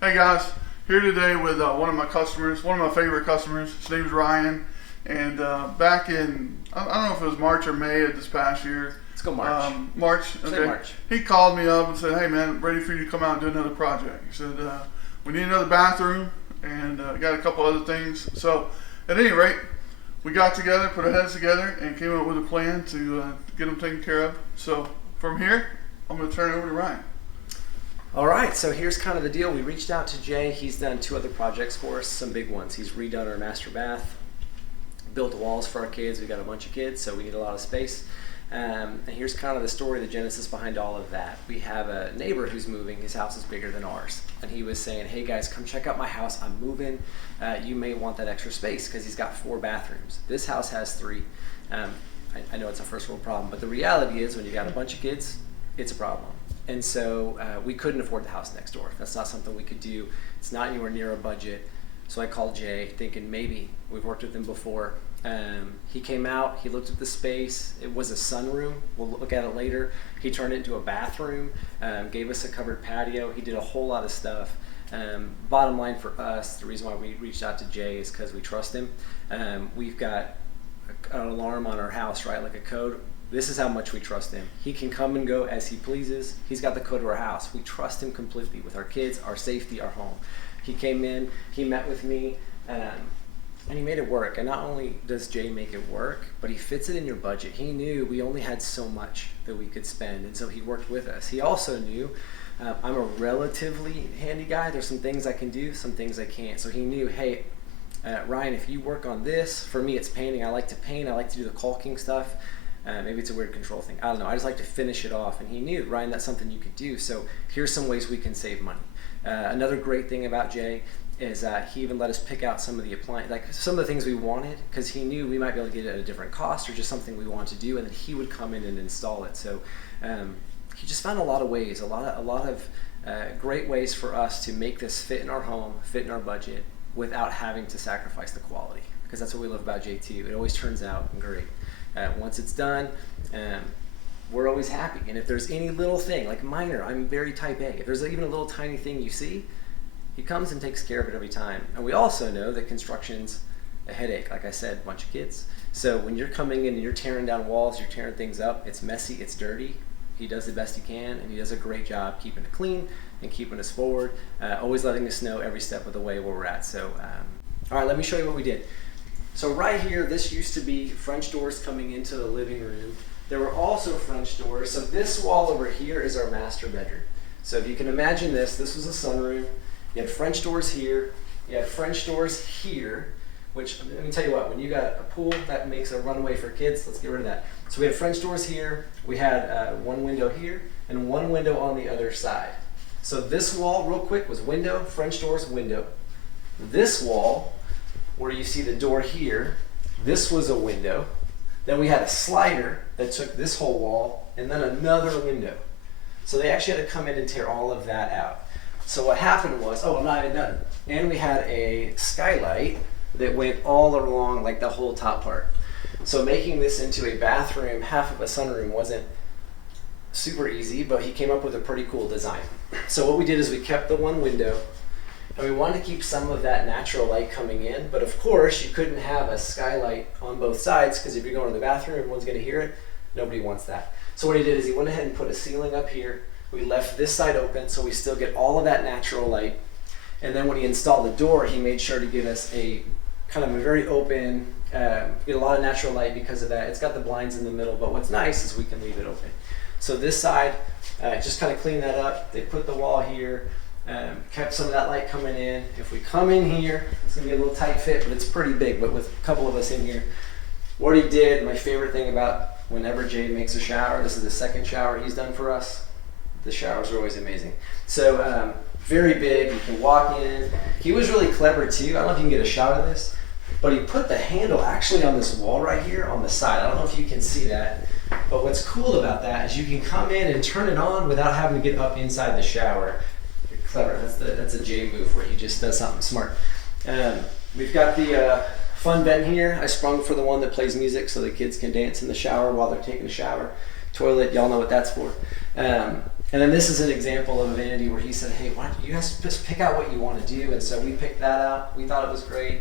Hey guys, here today with one of my customers, one of my favorite customers. His name's Ryan, and back in I don't know if it was March or May of this past year. Let's go March. March. Okay. Say March. He called me up and said, "Hey man, I'm ready for you to come out and do another project." He said, "We need another bathroom and got a couple other things." So, at any rate, we got together, put our heads together, and came up with a plan to get them taken care of. So, from here, I'm going to turn it over to Ryan. All right, so here's kind of the deal. We reached out to Jay. He's done 2 other projects for us, some big ones. He's redone our master bath, built walls for our kids. We got a bunch of kids, so we need a lot of space. And here's kind of the story, the genesis behind all of that. We have a neighbor who's moving. His house is bigger than ours. And he was saying, hey guys, come check out my house. I'm moving. You may want that extra space, because he's got 4 bathrooms. This house has 3. I know it's a first world problem, but the reality is when you got a bunch of kids, it's a problem. And so we couldn't afford the house next door. That's not something we could do. It's not anywhere near a budget. So I called Jay thinking maybe. We've worked with him before. He came out, he looked at the space. It was a sunroom. We'll look at it later. He turned it into a bathroom, gave us a covered patio. He did a whole lot of stuff. Bottom line for us, the reason why we reached out to Jay is because we trust him. We've got an alarm on our house, right, like a code. This is how much we trust him. He can come and go as he pleases. He's got the code to our house. We trust him completely with our kids, our safety, our home. He came in, he met with me, and he made it work. And not only does Jay make it work, but he fits it in your budget. He knew we only had so much that we could spend, and so he worked with us. He also knew I'm a relatively handy guy. There's some things I can do, some things I can't. So he knew, hey, Ryan, if you work on this, for me it's painting. I like to paint. I like to do the caulking stuff. Maybe it's a weird control thing. I don't know. I just like to finish it off. And he knew, Ryan, that's something you could do. So here's some ways we can save money. Another great thing about Jay is he even let us pick out some of the some of the things we wanted, because he knew we might be able to get it at a different cost or just something we want to do, and then he would come in and install it. So he just found a lot of ways, a lot of great ways for us to make this fit in our home, fit in our budget, without having to sacrifice the quality. Because that's what we love about Jay too. It always turns out great. Once it's done, we're always happy. And if there's any little thing, like minor, I'm very type A. If there's even a little tiny thing you see, he comes and takes care of it every time. And we also know that construction's a headache. Like I said, a bunch of kids. So when you're coming in and you're tearing down walls, you're tearing things up, it's messy, it's dirty. He does the best he can, and he does a great job keeping it clean and keeping us forward, always letting us know every step of the way where we're at. So, all right, let me show you what we did. So right here, this used to be French doors coming into the living room. There were also French doors. So this wall over here is our master bedroom. So if you can imagine this was a sunroom. You had French doors here. You had French doors here, which, let me tell you what, when you got a pool, that makes a runway for kids. Let's get rid of that. So we had French doors here. We had one window here and one window on the other side. So this wall, real quick, was window, French doors, window. This wall, where you see the door here, this was a window. Then we had a slider that took this whole wall, and then another window. So they actually had to come in and tear all of that out. So what happened was, I'm not even done. And we had a skylight that went all along, like the whole top part. So making this into a bathroom, half of a sunroom, wasn't super easy, but he came up with a pretty cool design. So what we did is we kept the one window, and we wanted to keep some of that natural light coming in, but of course you couldn't have a skylight on both sides, because if you're going to the bathroom, everyone's going to hear it. Nobody wants that. So what he did is he went ahead and put a ceiling up here. We left this side open so we still get all of that natural light. And then when he installed the door, he made sure to give us a kind of a very open, get a lot of natural light because of that. It's got the blinds in the middle, but what's nice is we can leave it open. So this side, just kind of clean that up. They put the wall here. Kept some of that light coming in. If we come in here, it's gonna be a little tight fit, but it's pretty big. But with a couple of us in here, what he did, my favorite thing about whenever Jay makes a shower, this is the second shower he's done for us. The showers are always amazing. So very big, you can walk in. He was really clever too. I don't know if you can get a shot of this, but he put the handle actually on this wall right here on the side. I don't know if you can see that, but what's cool about that is you can come in and turn it on without having to get up inside the shower. Clever. That's a Jay move where he just does something smart. We've got the fun vent here. I sprung for the one that plays music so the kids can dance in the shower while they're taking a shower. Toilet, y'all know what that's for. And then this is an example of a vanity where he said, hey, why don't you guys just pick out what you want to do? And so we picked that out. We thought it was great.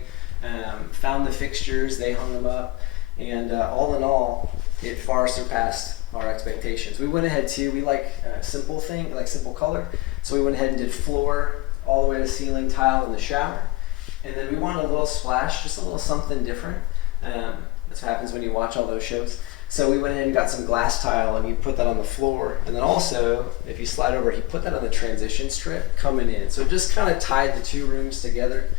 Found the fixtures, they hung them up. And all in all, it far surpassed our expectations. We went ahead too, we like simple color. So we went ahead and did floor all the way to ceiling tile in the shower. And then we wanted a little splash, just a little something different. That's what happens when you watch all those shows. So we went in and got some glass tile and he put that on the floor. And then also, if you slide over, he put that on the transition strip coming in. So it just kind of tied the two rooms together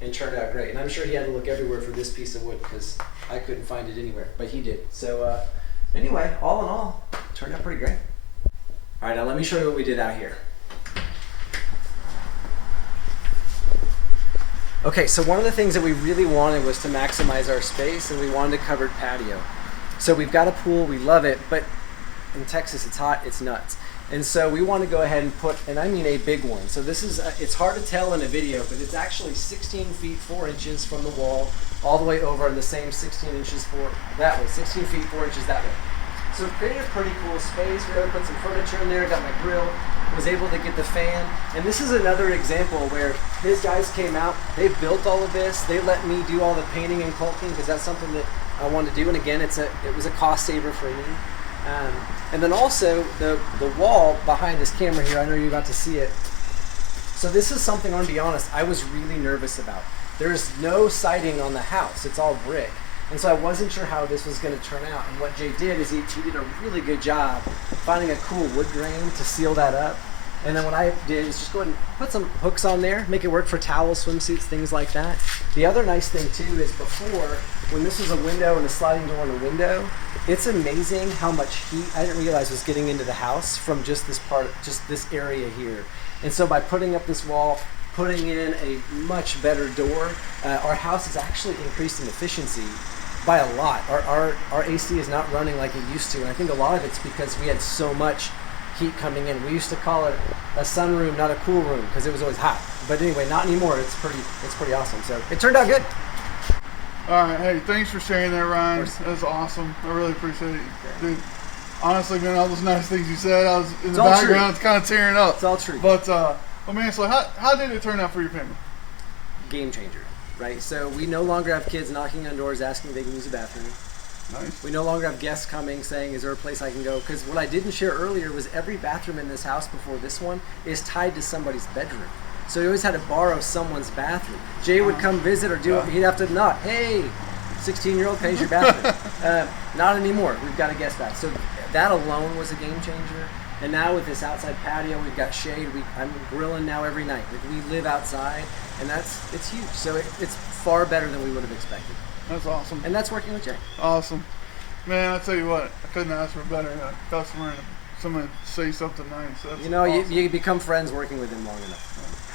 and turned out great. And I'm sure he had to look everywhere for this piece of wood because I couldn't find it anywhere, but he did. So anyway, all in all, it turned out pretty great. All right, now let me show you what we did out here. Okay, so one of the things that we really wanted was to maximize our space, and we wanted a covered patio. So we've got a pool, we love it, but in Texas it's hot, it's nuts. And so we want to go ahead and put, and I mean a big one. So this is, it's hard to tell in a video, but it's actually 16 feet 4 inches from the wall all the way over, and the same 16 inches that way, 16 feet 4 inches that way. So it created a pretty cool space. We were able to put some furniture in there, got my grill, was able to get the fan. And this is another example where his guys came out, they built all of this, they let me do all the painting and caulking because that's something that I wanted to do. And again, it was a cost saver for me. And then also the wall behind this camera here, I know you're about to see it. So this is something, I'm gonna be honest, I was really nervous about. There's no siding on the house, it's all brick. And so I wasn't sure how this was going to turn out. And what Jay did is he did a really good job finding a cool wood grain to seal that up. And then what I did is just go ahead and put some hooks on there, make it work for towels, swimsuits, things like that. The other nice thing too is before, when this was a window and a sliding door and a window, it's amazing how much heat I didn't realize was getting into the house from just this part, just this area here. And so by putting up this wall, putting in a much better door, our house has actually increased in efficiency by a lot. Our AC is not running like it used to, and I think a lot of it's because we had so much heat coming in. We used to call it a sunroom, not a cool room, because it was always hot. But anyway, not anymore. It's pretty awesome. So it turned out good. All right, hey, thanks for sharing that, Ryan. That's awesome. I really appreciate it, dude. Honestly, man, all those nice things you said, I was in the background, it's kind of tearing up. It's all true. But man, so how did it turn out for your family? Game changer. Right, so we no longer have kids knocking on doors asking if they can use the bathroom. Nice. We no longer have guests coming saying, is there a place I can go? Because what I didn't share earlier was every bathroom in this house before this one is tied to somebody's bedroom. So you always had to borrow someone's bathroom. Jay would come visit or do it, he'd have to knock, hey, 16-year-old pays your bathroom. Not anymore, we've got a guest bath. So that alone was a game changer. And now with this outside patio, we've got shade. I'm grilling now every night. Like, we live outside, and it's huge. So it's far better than we would have expected. That's awesome. And that's working with Jay. Awesome. Man, I tell you what, I couldn't ask for a better customer and someone say something nice. That's awesome. You become friends working with him long enough.